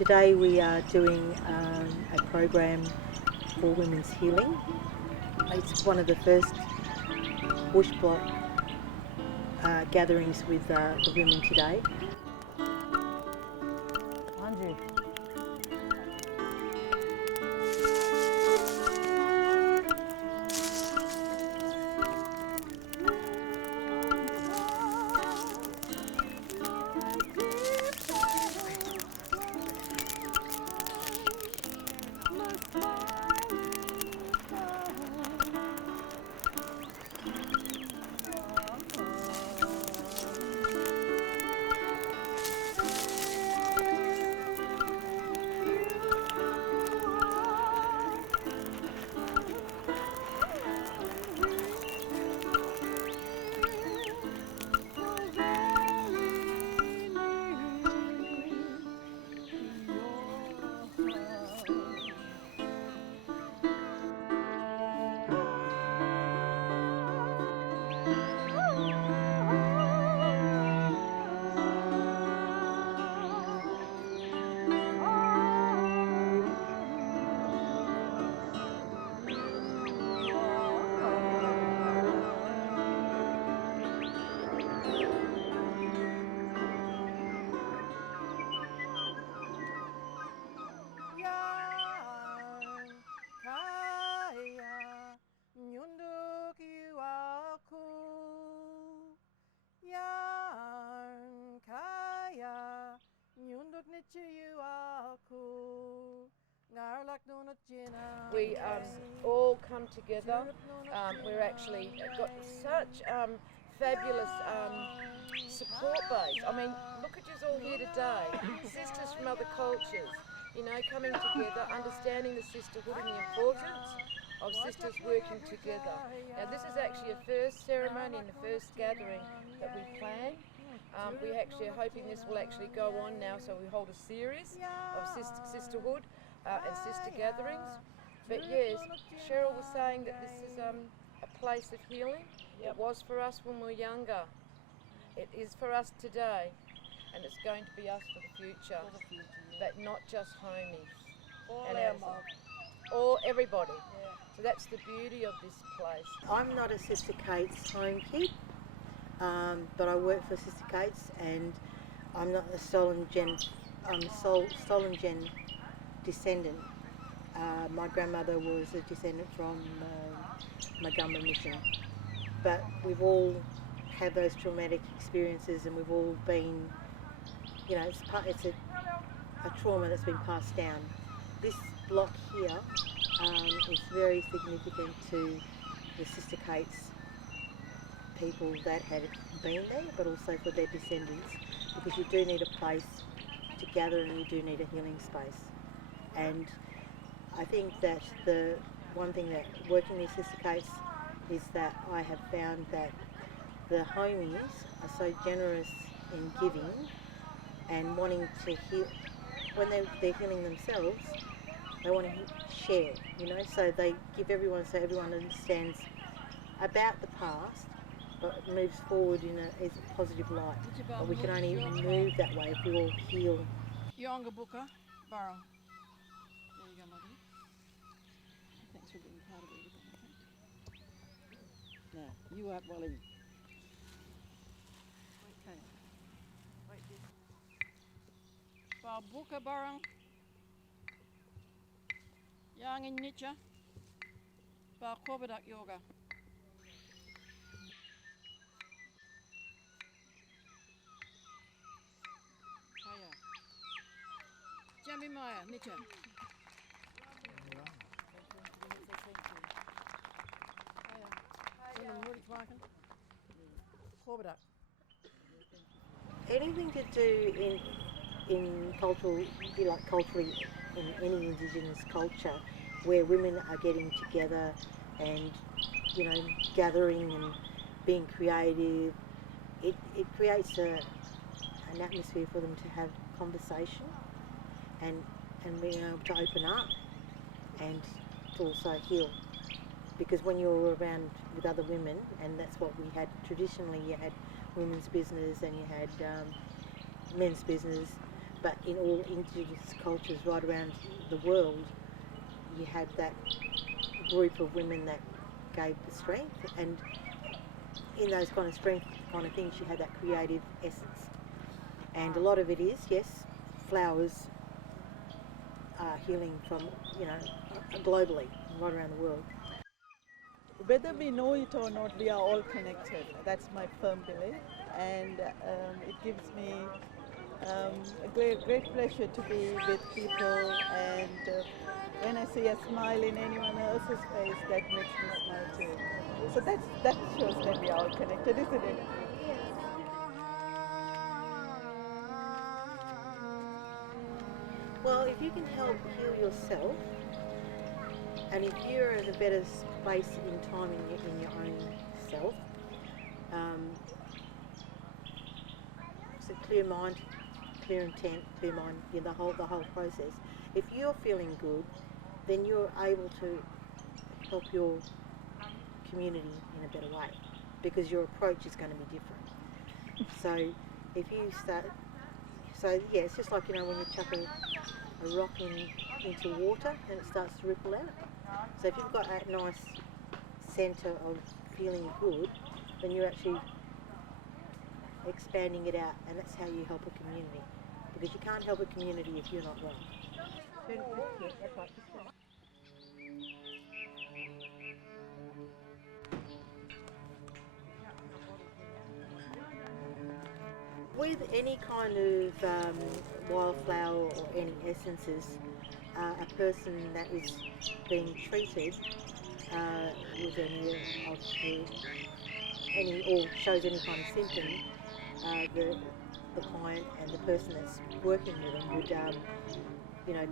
Today we are doing a program for women's healing. It's one of the first bush block gatherings with the women today. Andrew. We all come together. We're actually got such fabulous support base. I mean, look at you all here today, sisters from other cultures, you know, coming together, understanding the sisterhood and the importance of sisters working together. Now, this is actually a first ceremony and the first gathering that we plan. We actually are hoping this will actually go on now, so we hold a series of sisterhood and sister gatherings. But yes, Cheryl was saying that this is a place of healing. It was for us when we were younger. It is for us today, and it's going to be us for the future. But not just homies. Or everybody. Yeah. So that's the beauty of this place. I'm not a Sister Kate's home kid, but I work for Sister Kate's, and I'm not a stolen gen descendant. My grandmother was a descendant from Magumba Mission, but we've all had those traumatic experiences, and we've all been, you know, it's a trauma that's been passed down. This block here is very significant to the Sister Kate's people that had been there, but also for their descendants, because you do need a place to gather and you do need a healing space. And I think that the one thing that working with Sister Kate's is that I have found that the homies are so generous in giving and wanting to heal. When they're healing themselves, they want to share, you know, so they give everyone, so everyone understands about the past, but moves forward in a positive light. But we can only move that way if we all heal. Yonga Booker, Burrow. There you go, Mother. Thanks for being part of everything, okay? Now, you are Wally. Okay. Wait this. Bar Booker, Burrow. Yang in Nietzsche. Bar Korbadak Yoga. Jamie Meyer, Nietzsche. Anything to do in cultural, like culturally, in any Indigenous culture, where women are getting together and, you know, gathering and being creative, it creates an atmosphere for them to have conversation and being able to open up and to also heal. Because when you're around with other women, and that's what we had traditionally, you had women's business and you had men's business, But in all indigenous cultures right around the world, you had that group of women that gave the strength, and in those kind of strength kind of things, you had that creative essence. And a lot of it is, yes, flowers are healing from, globally, right around the world. Whether we know it or not, we are all connected. That's my firm belief, and it gives me a great pleasure to be with people, and when I see a smile in anyone else's face, that makes me smile too. So that shows that we are all connected, isn't it? Well, if you can help heal yourself, and if you're in a better place in time in your own self, so clear mind, clear intent, clear mind, the whole process. If you're feeling good, then you're able to help your community in a better way, because your approach is going to be different. So if you start, yeah, it's just like when you chuck a rock into water and it starts to ripple out. So if you've got that nice centre of feeling good, then you're actually expanding it out, and that's how you help a community, because you can't help a community if you're not well. With any kind of wildflower or any essences, a person that is being treated with any or shows any kind of symptom, the client and the person that's working with them would,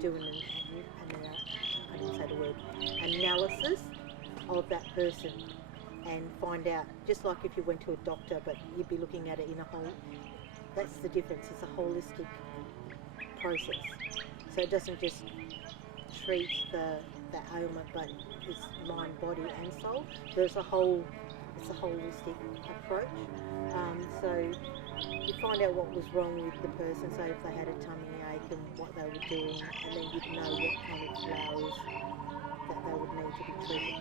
do an I didn't say the word, analysis of that person and find out, just like if you went to a doctor, but you'd be looking at it in a whole. That's the difference. It's a holistic process. So it doesn't just treat the ailment, but it's mind, body, and soul. It's a holistic approach. So you find out what was wrong with the person. So if they had a tummy ache and what they were doing, and then you'd know what kind of flowers that they would need to be treated.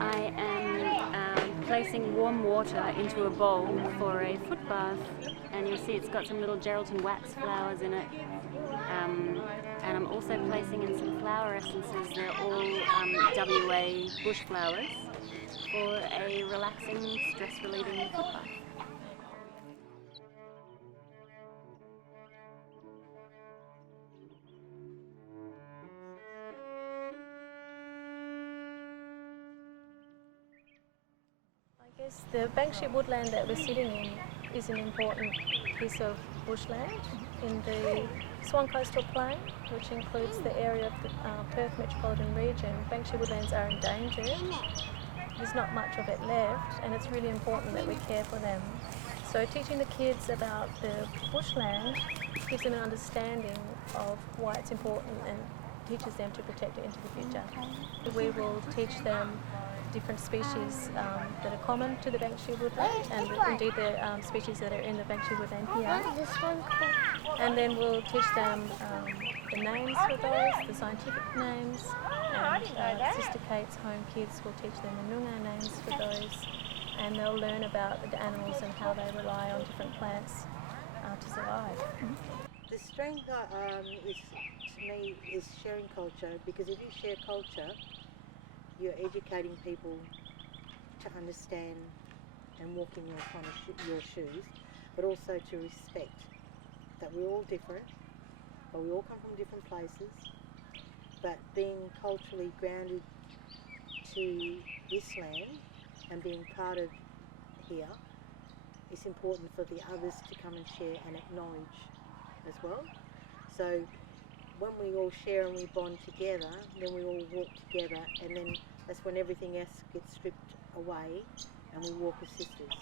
I am placing warm water into a bowl for a foot bath, and you'll see it's got some little Geraldton wax flowers in it. And I'm also placing in some flower essences. They're all WA bush flowers for a relaxing, stress-relieving foot bath. I guess the Banksia woodland that we're sitting in is an important piece of bushland in the Swan Coastal Plain, which includes the area of the Perth metropolitan region. Banksia woodlands are endangered. There's not much of it left, and it's really important that we care for them. So teaching the kids about the bushland gives them an understanding of why it's important and teaches them to protect it into the future. We will teach them different species that are common to the Banksia woodland, and indeed the species that are in the Banksia woodland here. And then we'll teach them the names for those, the scientific names, and Sister Kate's home kids will teach them the Noongar names for those, and they'll learn about the animals and how they rely on different plants to survive. The strength to me is sharing culture, because if you share culture, you're educating people to understand and walk in your shoes, but also to respect that we're all different, but we all come from different places, but being culturally grounded to this land and being part of here, it's important for the others to come and share and acknowledge as well. So when we all share and we bond together, then we all walk together, and then that's when everything else gets stripped away and we walk as sisters,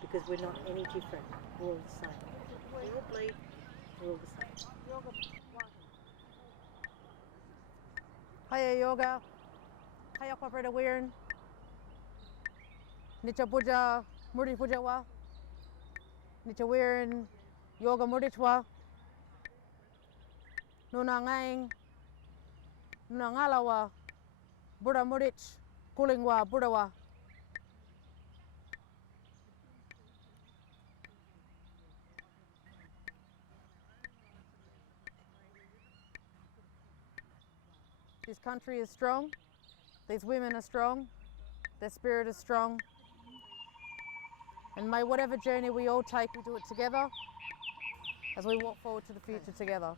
because we're not any different, we're all the same. We all bleed, we're all the same. Hiya yoga, hiya kwapreda wirin, nicha puja murdi pujawa, nicha wirin yoga murdichwa, nunangaing, nunangalawa, buramurich, kulingwa, burawa. This country is strong, these women are strong, their spirit is strong, and may whatever journey we all take, we do it together as we walk forward to the future together.